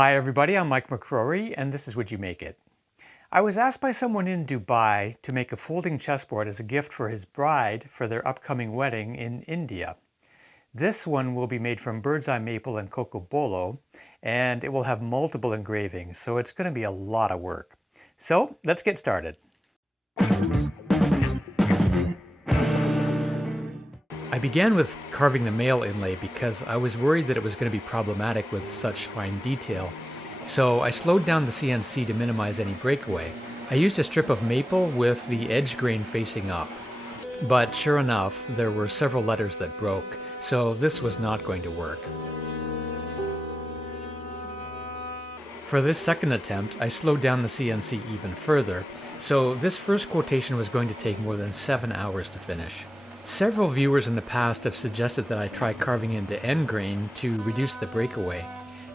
Hi everybody, I'm Mike McCrory and this is Would You Make It? I was asked by someone in Dubai to make a folding chessboard as a gift for his bride for their upcoming wedding in India. This one will be made from bird's eye maple and Cocobolo, and it will have multiple engravings, so it's going to be a lot of work. So let's get started. I began with carving the male inlay because I was worried that it was going to be problematic with such fine detail. So I slowed down the CNC to minimize any breakaway. I used a strip of maple with the edge grain facing up. But sure enough, there were several letters that broke, so this was not going to work. For this second attempt, I slowed down the CNC even further, so this first quotation was going to take more than 7 hours to finish. Several viewers in the past have suggested that I try carving into end grain to reduce the breakaway,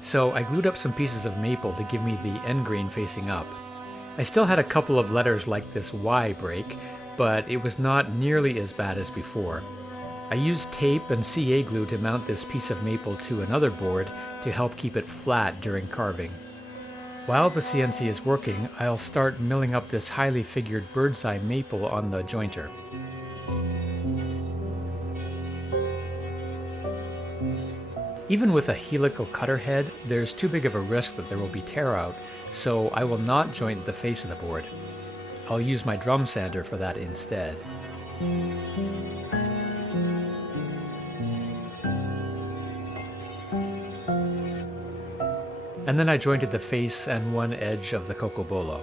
so I glued up some pieces of maple to give me the end grain facing up. I still had a couple of letters like this Y break, but it was not nearly as bad as before. I used tape and CA glue to mount this piece of maple to another board to help keep it flat during carving. While the CNC is working, I'll start milling up this highly figured bird's eye maple on the jointer. Even with a helical cutter head, there's too big of a risk that there will be tear out, so I will not joint the face of the board. I'll use my drum sander for that instead. And then I jointed the face and one edge of the Cocobolo.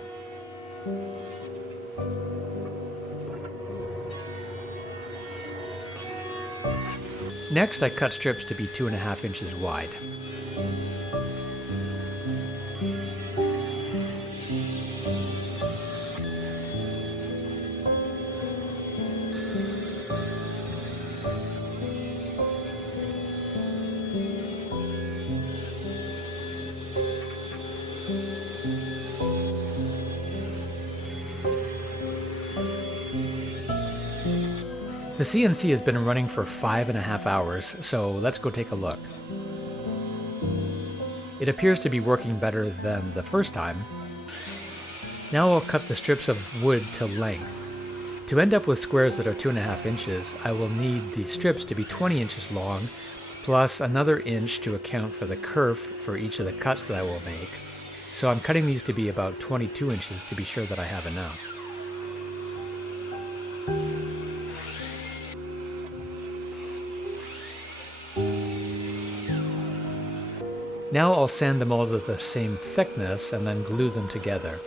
Next, I cut strips to be 2.5 inches wide. The CNC has been running for 5.5 hours, so let's go take a look. It appears to be working better than the first time. Now I'll cut the strips of wood to length. To end up with squares that are 2.5 inches, I will need the strips to be 20 inches long, plus another inch to account for the kerf for each of the cuts that I will make. So I'm cutting these to be about 22 inches to be sure that I have enough. Now I'll sand them all to the same thickness and then glue them together.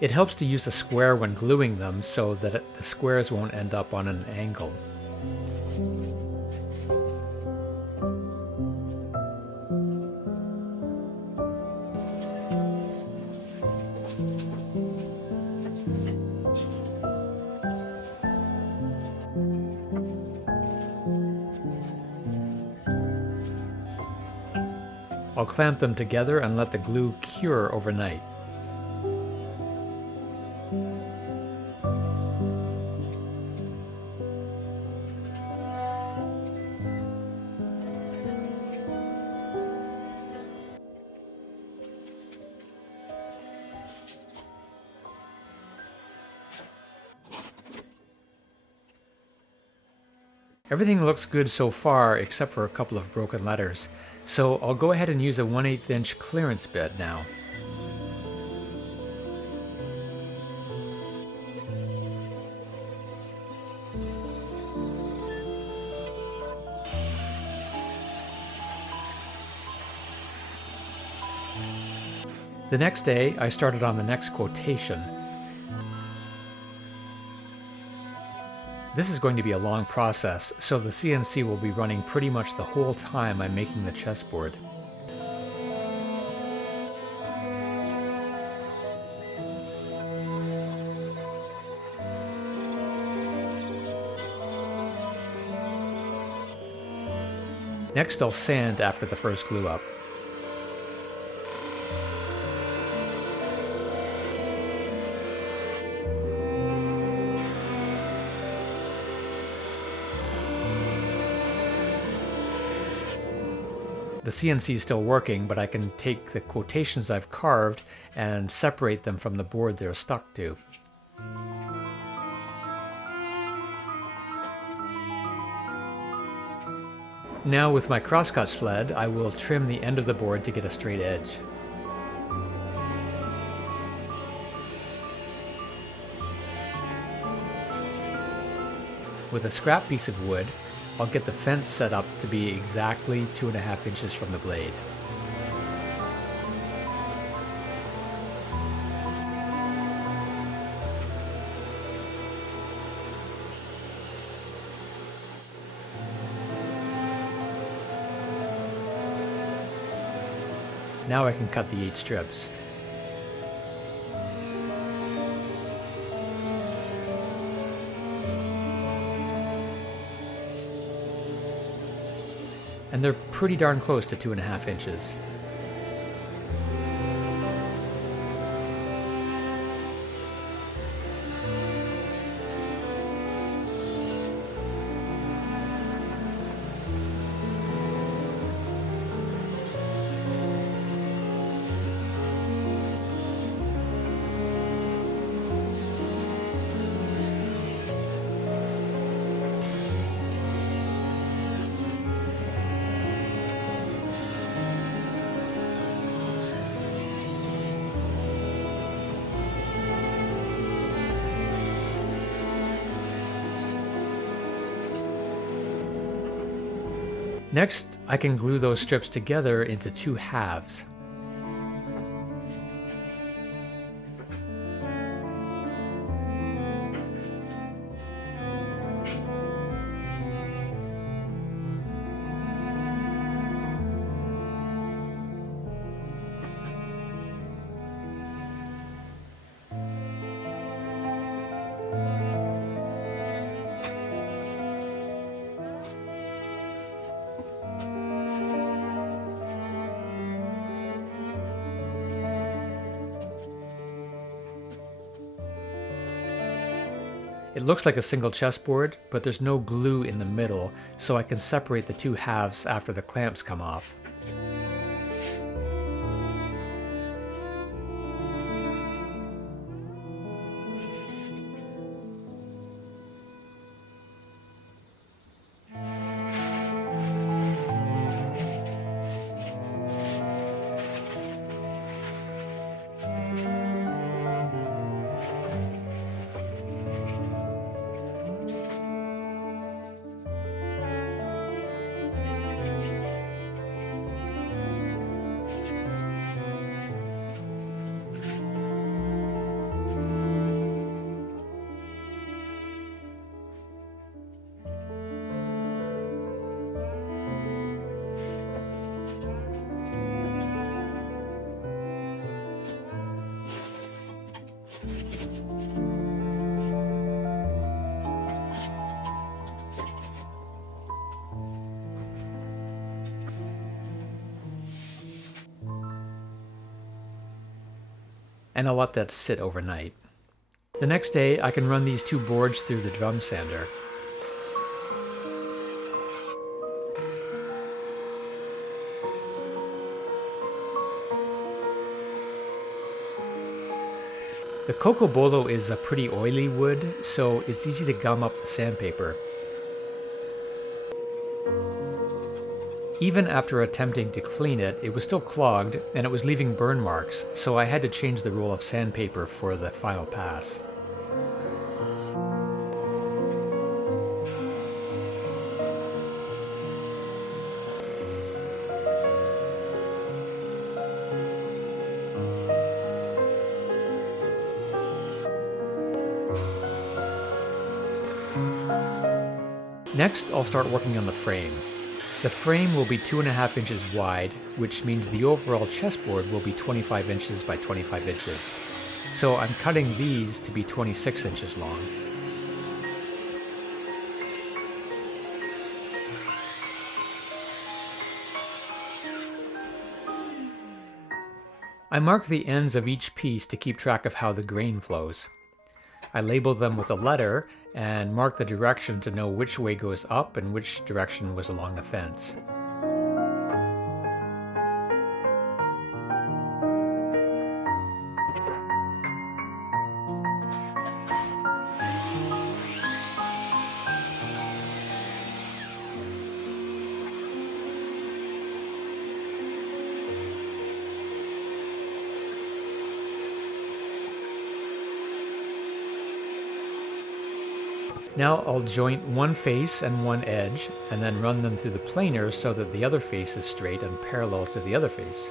It helps to use a square when gluing them so that the squares won't end up on an angle. I'll clamp them together and let the glue cure overnight. Everything looks good so far except for a couple of broken letters, so I'll go ahead and use a 1/8 inch clearance bit now. The next day, I started on the next quotation. This is going to be a long process, so the CNC will be running pretty much the whole time I'm making the chessboard. Next, I'll sand after the first glue up. The CNC is still working, but I can take the quotations I've carved and separate them from the board they're stuck to. Now with my crosscut sled, I will trim the end of the board to get a straight edge. With a scrap piece of wood, I'll get the fence set up to be exactly 2.5 inches from the blade. Now I can cut the 8 strips. And they're pretty darn close to 2.5 inches. Next, I can glue those strips together into 2 halves. It looks like a single chessboard, but there's no glue in the middle, so I can separate the 2 halves after the clamps come off. And I'll let that sit overnight. The next day, I can run these 2 boards through the drum sander. The Cocobolo is a pretty oily wood, so it's easy to gum up the sandpaper. Even after attempting to clean it, it was still clogged and it was leaving burn marks, so I had to change the roll of sandpaper for the final pass. Next, I'll start working on the frame. The frame will be 2.5 inches wide, which means the overall chessboard will be 25 inches by 25 inches. So I'm cutting these to be 26 inches long. I mark the ends of each piece to keep track of how the grain flows. I label them with a letter and mark the direction to know which way goes up and which direction was along the fence. Now I'll joint one face and one edge, and then run them through the planer so that the other face is straight and parallel to the other face.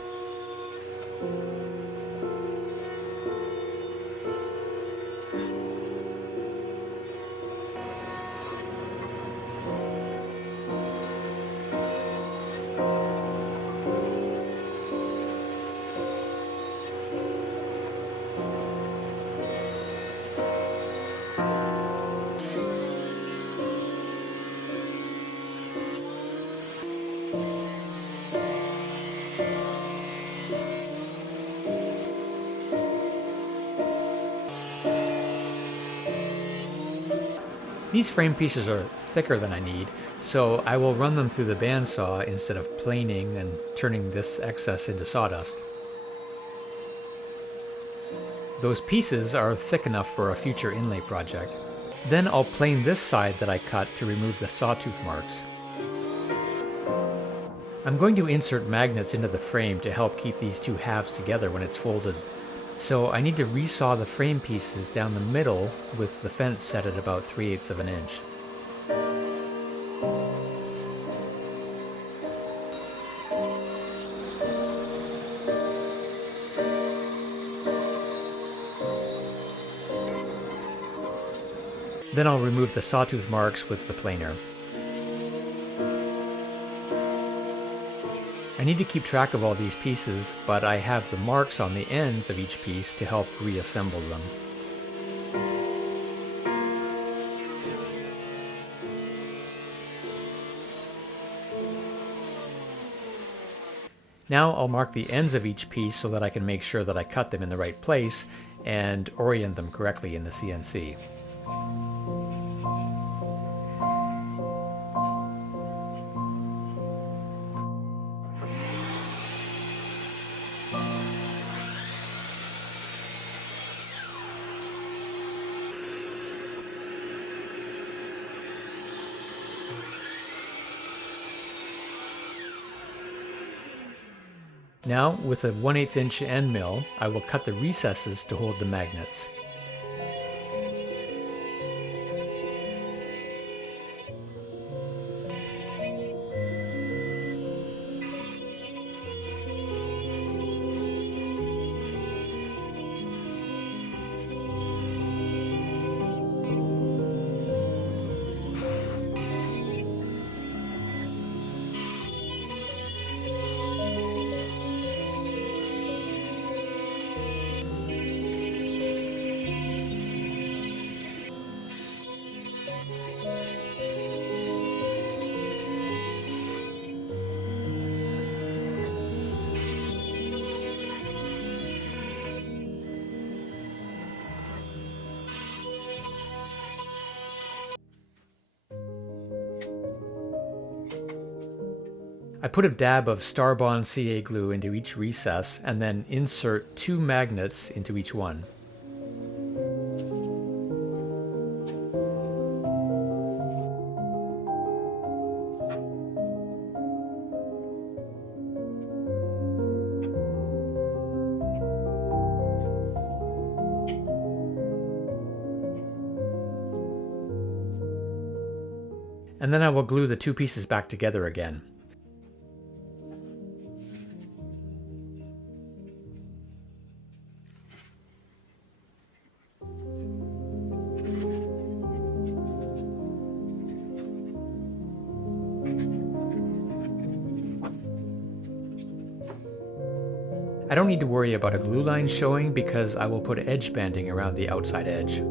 These frame pieces are thicker than I need, so I will run them through the bandsaw instead of planing and turning this excess into sawdust. Those pieces are thick enough for a future inlay project. Then I'll plane this side that I cut to remove the sawtooth marks. I'm going to insert magnets into the frame to help keep these two halves together when it's folded. So I need to resaw the frame pieces down the middle with the fence set at about 3/8 of an inch. Then I'll remove the sawtooth marks with the planer. I need to keep track of all these pieces, but I have the marks on the ends of each piece to help reassemble them. Now I'll mark the ends of each piece so that I can make sure that I cut them in the right place and orient them correctly in the CNC. Now, with a 1/8 inch end mill, I will cut the recesses to hold the magnets. I put a dab of Starbond CA glue into each recess and then insert 2 magnets into each one. And then I will glue the 2 pieces back together again. don't need to worry about a glue line showing because I will put edge banding around the outside edge.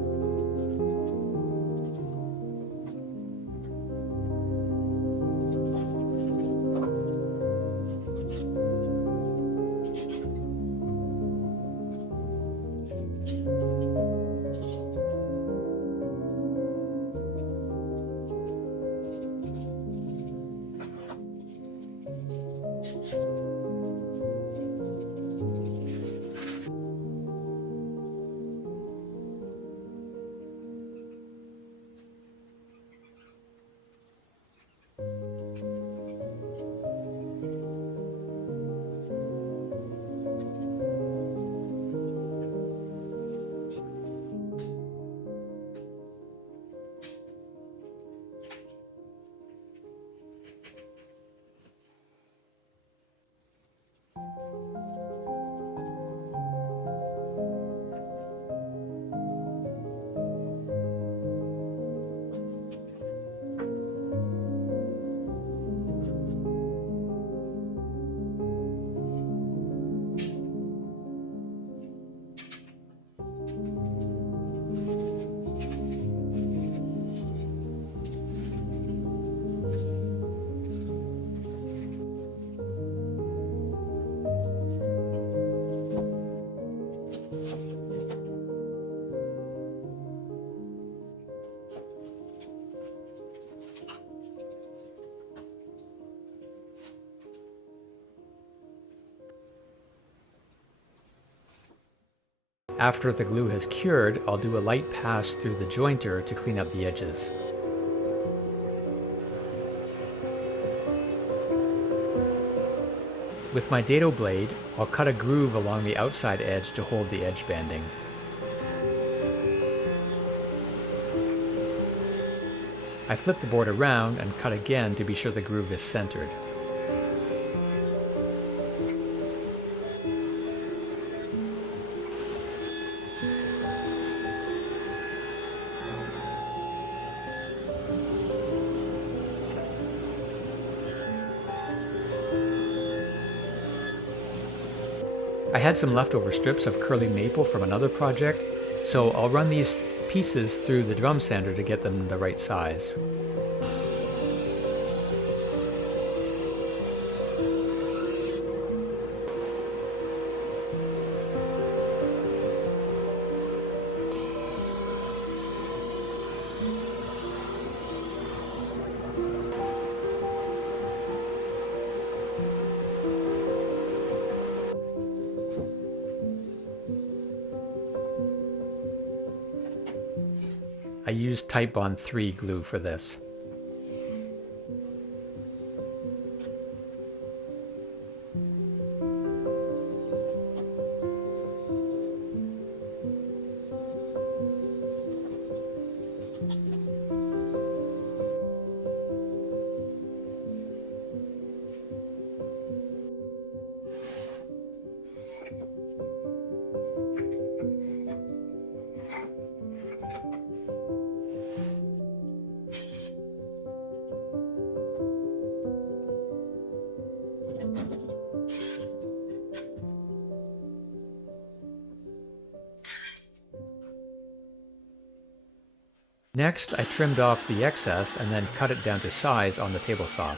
After the glue has cured, I'll do a light pass through the jointer to clean up the edges. With my dado blade, I'll cut a groove along the outside edge to hold the edge banding. I flip the board around and cut again to be sure the groove is centered. I had some leftover strips of curly maple from another project, so I'll run these pieces through the drum sander to get them the right size. I used Titebond 3 glue for this. Next, I trimmed off the excess and then cut it down to size on the table saw.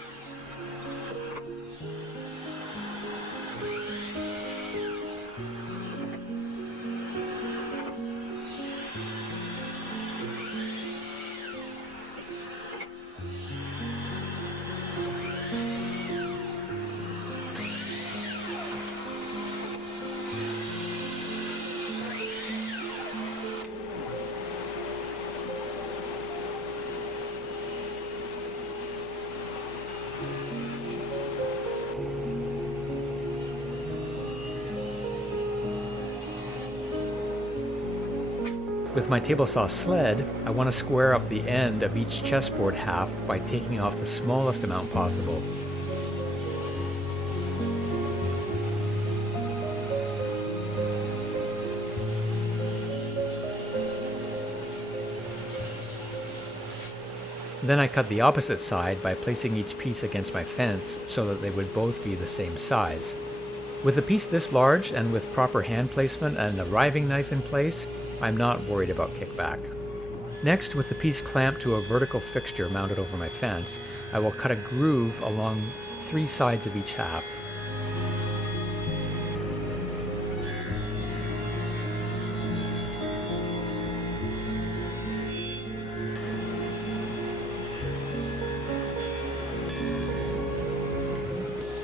With my table saw sled, I want to square up the end of each chessboard half by taking off the smallest amount possible. Then I cut the opposite side by placing each piece against my fence so that they would both be the same size. With a piece this large and with proper hand placement and a riving knife in place, I'm not worried about kickback. Next, with the piece clamped to a vertical fixture mounted over my fence, I will cut a groove along 3 sides of each half.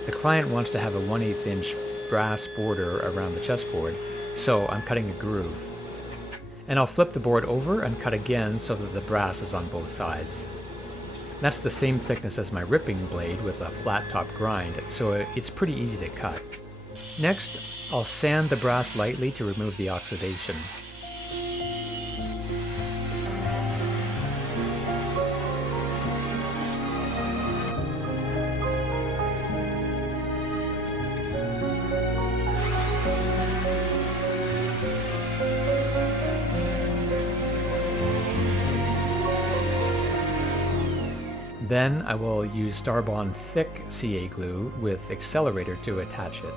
The client wants to have a 1/8 inch brass border around the chessboard, so I'm cutting a groove. And I'll flip the board over and cut again so that the brass is on both sides. That's the same thickness as my ripping blade with a flat top grind, so it's pretty easy to cut. Next, I'll sand the brass lightly to remove the oxidation. Then I will use Starbond thick CA glue with accelerator to attach it.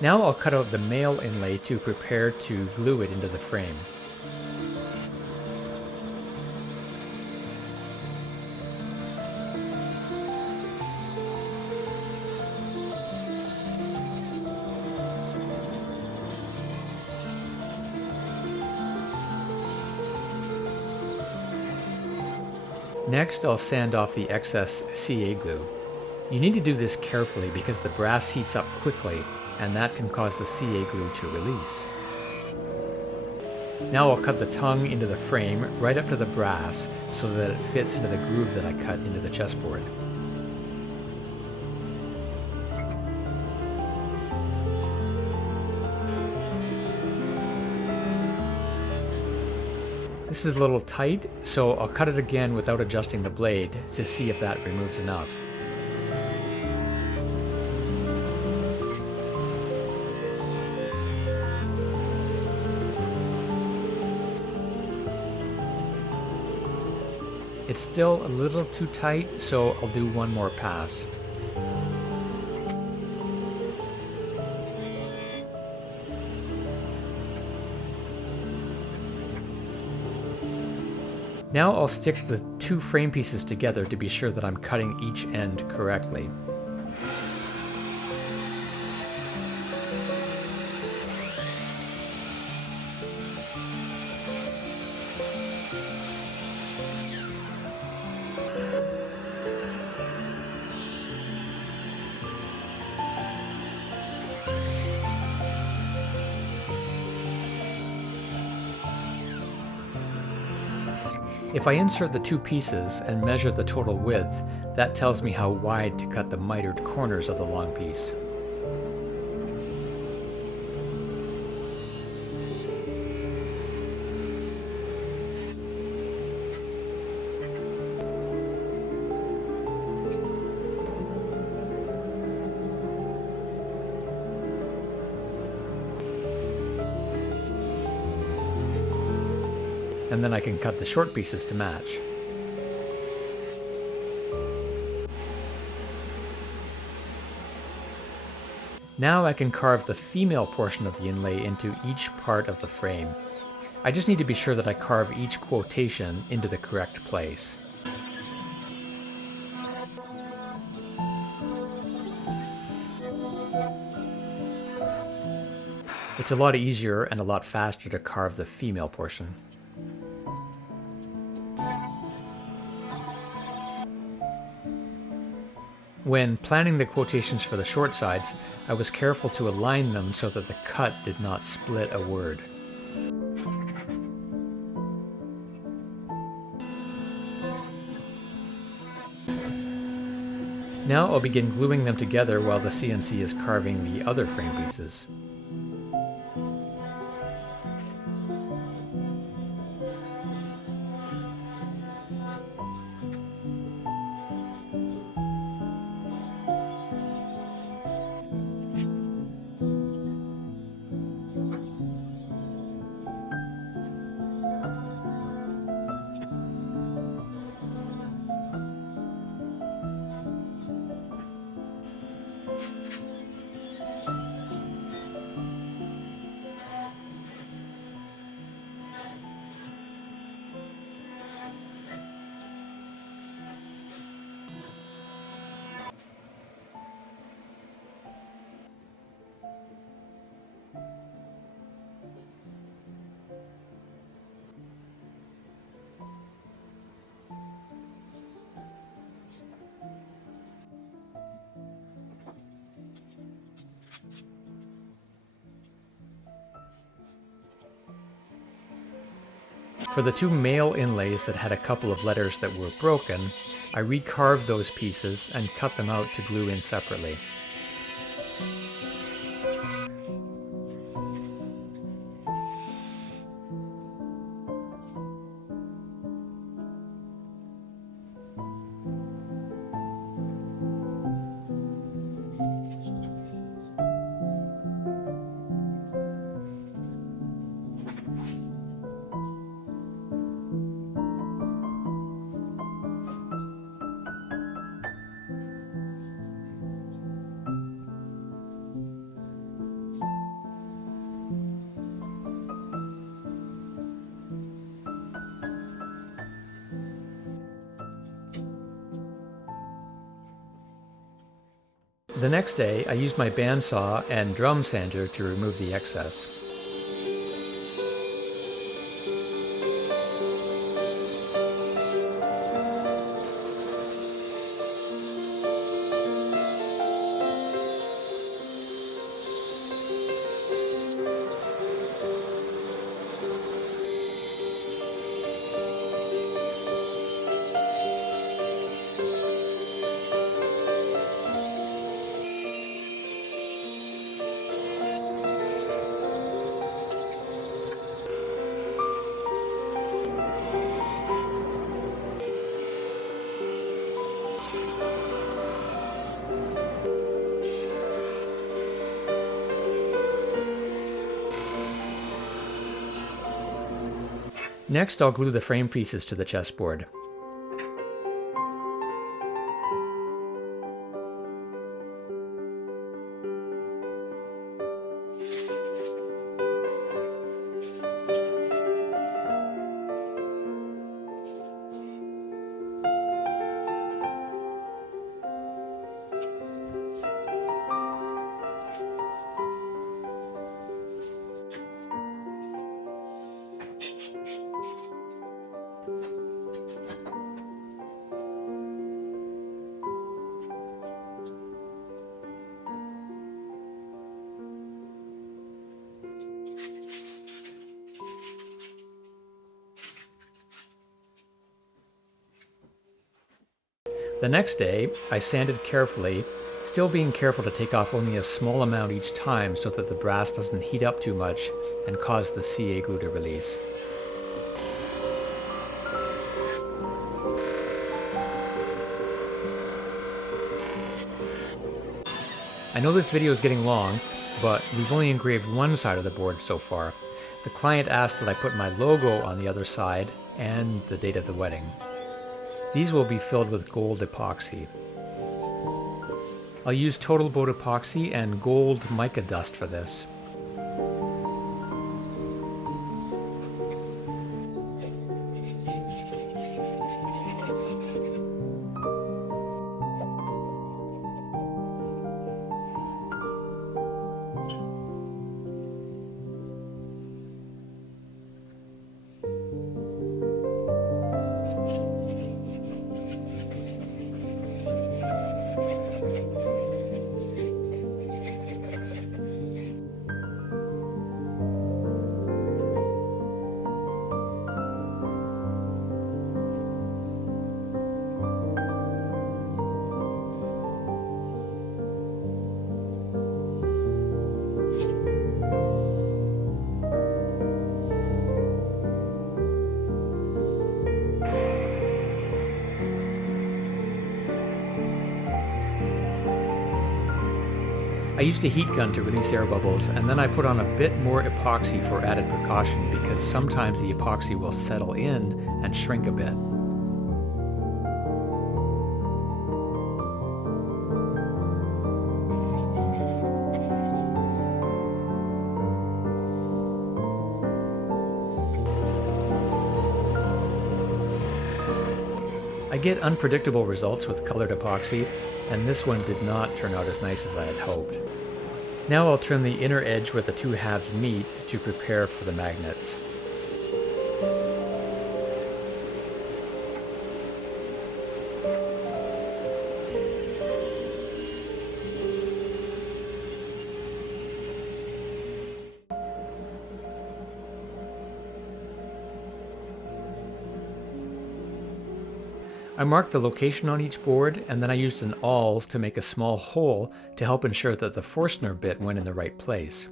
Now I'll cut out the male inlay to prepare to glue it into the frame. Next, I'll sand off the excess CA glue. You need to do this carefully because the brass heats up quickly, and that can cause the CA glue to release. Now I'll cut the tongue into the frame right up to the brass so that it fits into the groove that I cut into the chessboard. This is a little tight, so I'll cut it again without adjusting the blade to see if that removes enough. It's still a little too tight, so I'll do one more pass. Now I'll stick the 2 frame pieces together to be sure that I'm cutting each end correctly. If I insert the 2 pieces and measure the total width, that tells me how wide to cut the mitered corners of the long piece. And then I can cut the short pieces to match. Now I can carve the female portion of the inlay into each part of the frame. I just need to be sure that I carve each quotation into the correct place. It's a lot easier and a lot faster to carve the female portion. When planning the quotations for the short sides, I was careful to align them so that the cut did not split a word. Now I'll begin gluing them together while the CNC is carving the other frame pieces. For the two male inlays that had a couple of letters that were broken, I recarved those pieces and cut them out to glue in separately. The next day, I used my bandsaw and drum sander to remove the excess. Next, I'll glue the frame pieces to the chessboard. The next day, I sanded carefully, still being careful to take off only a small amount each time so that the brass doesn't heat up too much and cause the CA glue to release. I know this video is getting long, but we've only engraved one side of the board so far. The client asked that I put my logo on the other side and the date of the wedding. These will be filled with gold epoxy. I'll use Total Boat epoxy and gold mica dust for this. I used a heat gun to release air bubbles, and then I put on a bit more epoxy for added precaution because sometimes the epoxy will settle in and shrink a bit. I get unpredictable results with colored epoxy, and this one did not turn out as nice as I had hoped. Now I'll trim the inner edge where the two halves meet to prepare for the magnets. I marked the location on each board, and then I used an awl to make a small hole to help ensure that the Forstner bit went in the right place.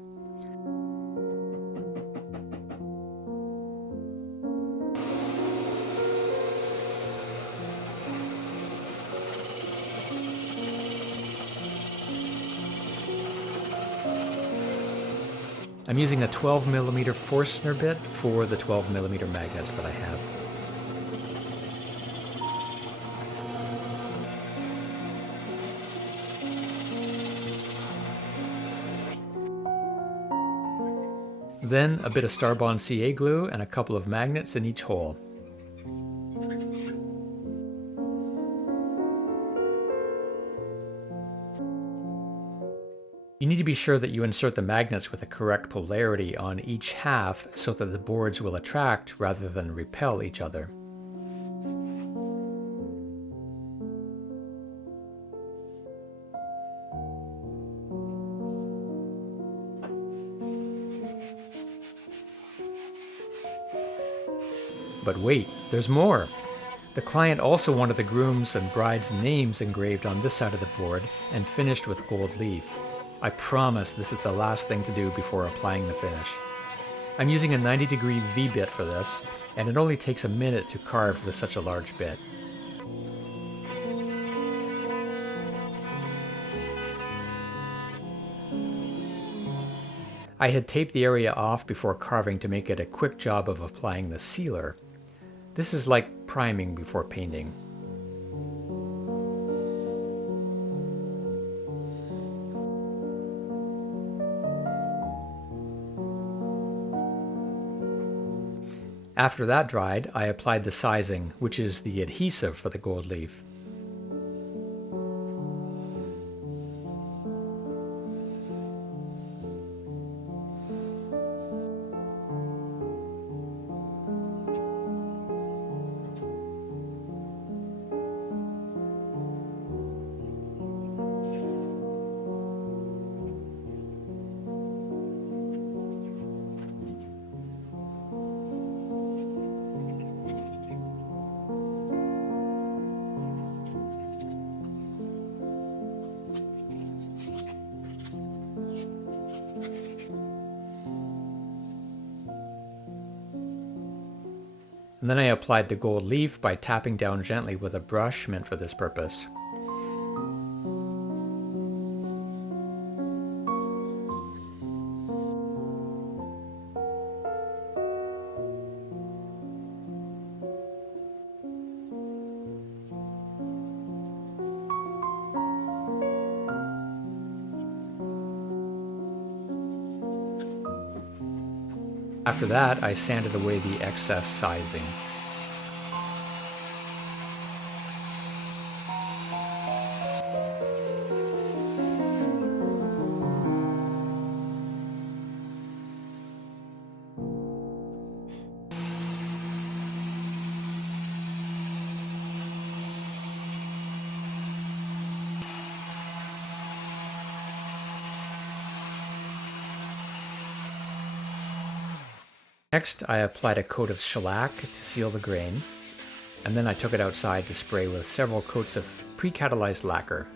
I'm using a 12mm Forstner bit for the 12mm magnets that I have. Then a bit of Starbond CA glue and a couple of magnets in each hole. You need to be sure that you insert the magnets with the correct polarity on each half so that the boards will attract rather than repel each other. But wait, there's more! The client also wanted the groom's and bride's names engraved on this side of the board and finished with gold leaf. I promise this is the last thing to do before applying the finish. I'm using a 90-degree V-bit for this, and it only takes a minute to carve with such a large bit. I had taped the area off before carving to make it a quick job of applying the sealer. This is like priming before painting. After that dried, I applied the sizing, which is the adhesive for the gold leaf. And then I applied the gold leaf by tapping down gently with a brush meant for this purpose. After that, I sanded away the excess sizing. Next, I applied a coat of shellac to seal the grain, and then I took it outside to spray with several coats of pre-catalyzed lacquer.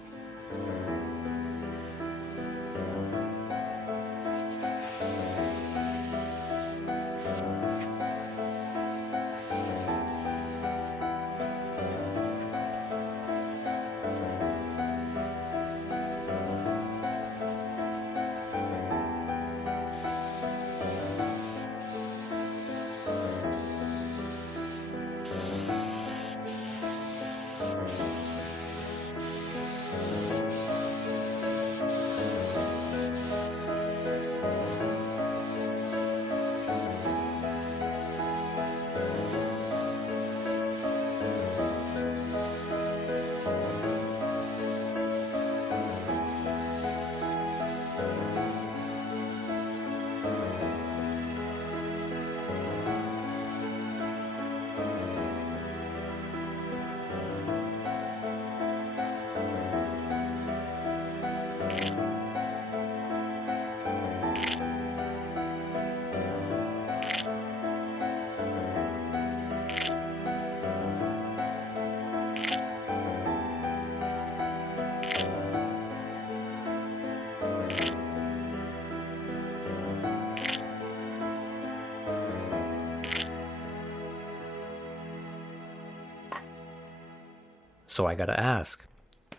So I gotta ask,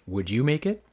would you make it?